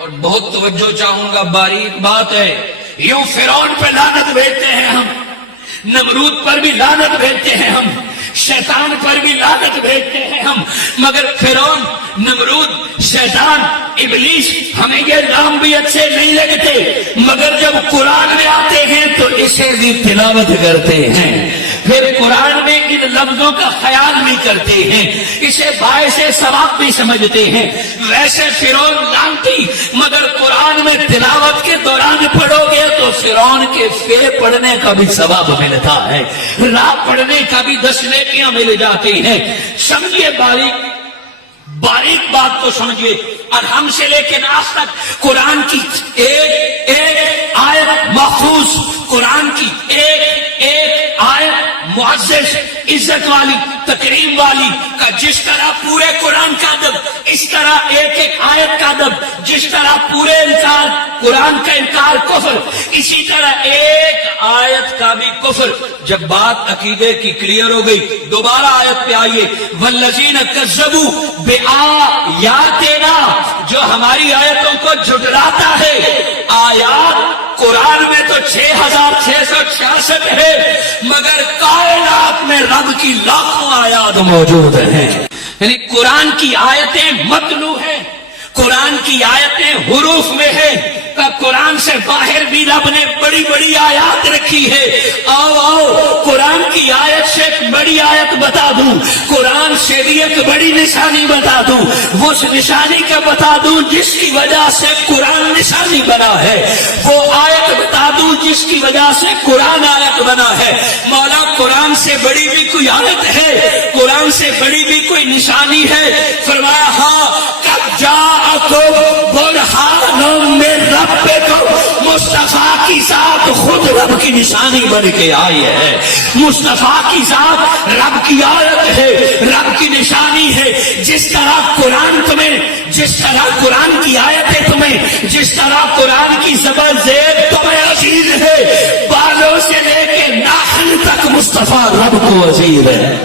اور بہت توجہ چاہوں گا، باریک بات ہے، یوں فرعون پہ لعنت بھیجتے ہیں ہم، نمرود پر بھی لعنت بھیجتے ہیں ہم، شیطان پر بھی لعنت بھیجتے ہیں ہم، مگر فرعون، نمرود، شیطان، ابلیس ہمیں یہ نام بھی اچھے نہیں لگتے، مگر جب قرآن میں آتے ہیں تو اسے بھی تلاوت کرتے ہیں، پھر قرآن میں ان لفظوں کا خیال بھی کرتے ہیں، اسے باعث ثواب بھی سمجھتے ہیں۔ ویسے فرعون لعنتی، مگر قرآن میں تلاوت کے دوران پڑھو گے تو فرعون کے فے پڑھنے کا بھی ثواب ملتا ہے، را پڑھنے کا بھی 10 نیکیاں مل جاتی ہیں۔ سمجھیے باریک بات کو سمجھیے، اور ہم سے لے کے آج تک قرآن کی ایک آیت محفوظ، قرآن کی ایک آیت معزز، عزت والی، تکریم والی کا جس طرح پورے قرآن کا ادب، اس طرح ایک آیت کا ادب، جس طرح پورے انکار قرآن کا انکار کفر، اسی طرح ایک آیت کا بھی کفر۔ جب بات عقیدے کی کلیئر ہو گئی، دوبارہ آیت پہ آئیے، والذین کذبوا بآیاتنا، جو ہماری آیتوں کو جھٹلاتا ہے۔ آیات قرآن میں تو 6666 ہے، مگر کائنات میں رب کی لاکھوں آیات موجود ہیں، یعنی قرآن کی آیتیں متلو ہیں، قرآن کی آیتیں حروف میں ہیں، قرآن سے باہر بھی رب نے بڑی بڑی آیات رکھی ہے۔ آؤ قرآن کی آیت سے ایک بڑی آیت بتا دوں، قرآن سے بھی ایک بڑی نشانی بتا دوں، وہ اس نشانی کا بتا دوں جس کی وجہ سے قرآن نشانی بنا ہے، وہ آیت بتا دوں جس کی وجہ سے قرآن آیت بنا ہے۔ مولا قرآن سے بڑی بھی کوئی آیت ہے، قرآن سے بڑی بھی کوئی نشانی ہے؟ فرمایا ہاں، قد جاءکم برہان من ربکم، مصطفیٰ کی ذات خود رب کی نشانی بن کے آئی ہے، مصطفیٰ کی ذات رب کی آیت ہے، رب کی نشانی ہے۔ جس طرح قرآن تمہیں، جس طرح قرآن کی آیتیں تمہیں، جس طرح قرآن کی زبر زیر تمہیں عزیز ہے، بالوں سے لے کے ناخن تک مصطفیٰ رب کو عزیز ہے۔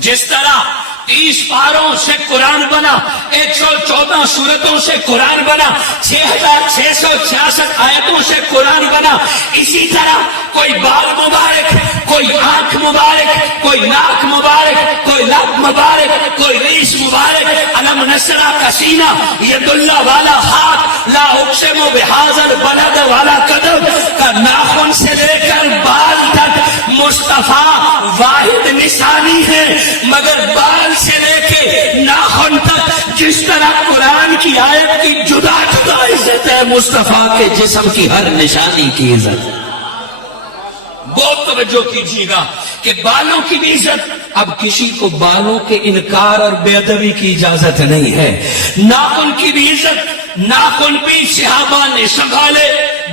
جس طرح 30 پاروں سے قرآن بنا، 114 سورتوں سے قرآن بنا، 6666 آیتوں سے قرآن بنا، اسی طرح کوئی بال مبارک، کوئی آنکھ مبارک، کوئی ناک مبارک، کوئی لب مبارک، کوئی ریش مبارک، علم نسرہ کا سینہ، ید اللہ والا ہاتھ، لا اقسم بہذا البلد والا قدم کا ناخن سے لے کر بال تک مصطفیٰ واحد نشانی ہے، مگر بال سے لے کے ناخن تک جس طرح قرآن کی آیت کی جدا جدا عزت ہے، مصطفیٰ کے جسم کی ہر نشانی کی عزت ہے۔ بہت توجہ کیجیے گا کہ بالوں کی بھی عزت، اب کسی کو بالوں کے انکار اور بے ادبی کی اجازت نہیں ہے۔ ناخن کی بھی عزت، ناخن بھی صحابہ نے سنبھالے،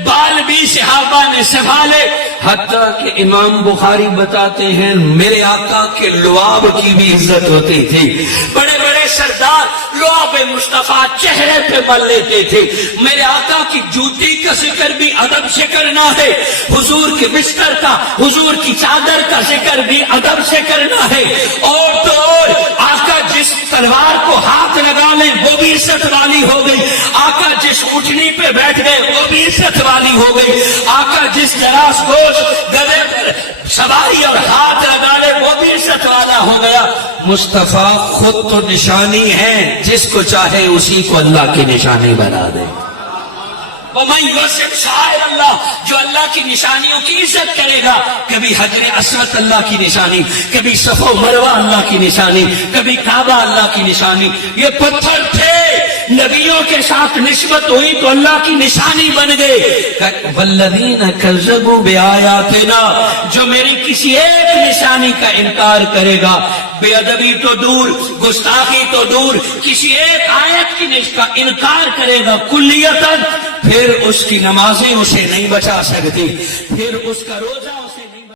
بال بھی صحابہ نے سنبھالے، حتیٰ کہ امام بخاری بتاتے ہیں میرے آقا کے لعاب کی بھی عزت ہوتی تھی، بڑے بڑے سردار لعاب مصطفیٰ چہرے پہ مل لیتے تھے۔ میرے آقا کی جوتی کا ذکر بھی ادب سے کرنا ہے، حضور کے بستر کا، حضور کی چادر کا ذکر بھی ادب سے کرنا ہے، اور تو اور آقا جس تلوار کو ہاتھ لگا لیں وہ بھی عزت والی ہو گئی، آقا جس اٹھنی پہ بیٹھ گئے وہ بھی عزت والی ہو گئی، آقا جس جراس گوش گدے پر سواری اور ہاتھ لگا لے وہ بھی عزت والا ہو گیا۔ مصطفیٰ خود تو نشانی ہے، جس کو چاہے اسی کو اللہ کی نشانی بنا دے۔ وَمَن يُعَظِّمْ شَعَائِرَ اللَّهِ، جو اللہ کی نشانیوں کی عزت کرے گا، کبھی حجر اسود اللہ کی نشانی، کبھی صفا و مروہ اللہ کی نشانی، کبھی کعبہ اللہ کی نشانی، یہ پتھر تھے، نبیوں کے ساتھ نسبت ہوئی تو اللہ کی نشانی بن گئے۔ وَالَّذِينَ كَذَّبُوا بِآيَاتِنَا، جو میری کسی ایک نشانی کا انکار کرے گا، بے ادبی تو دور، گستاخی تو دور، کسی ایک آیت کی کا انکار کرے گا کلیتاً، پھر اس کی نمازیں اسے نہیں بچا سکتی، پھر اس کا روزہ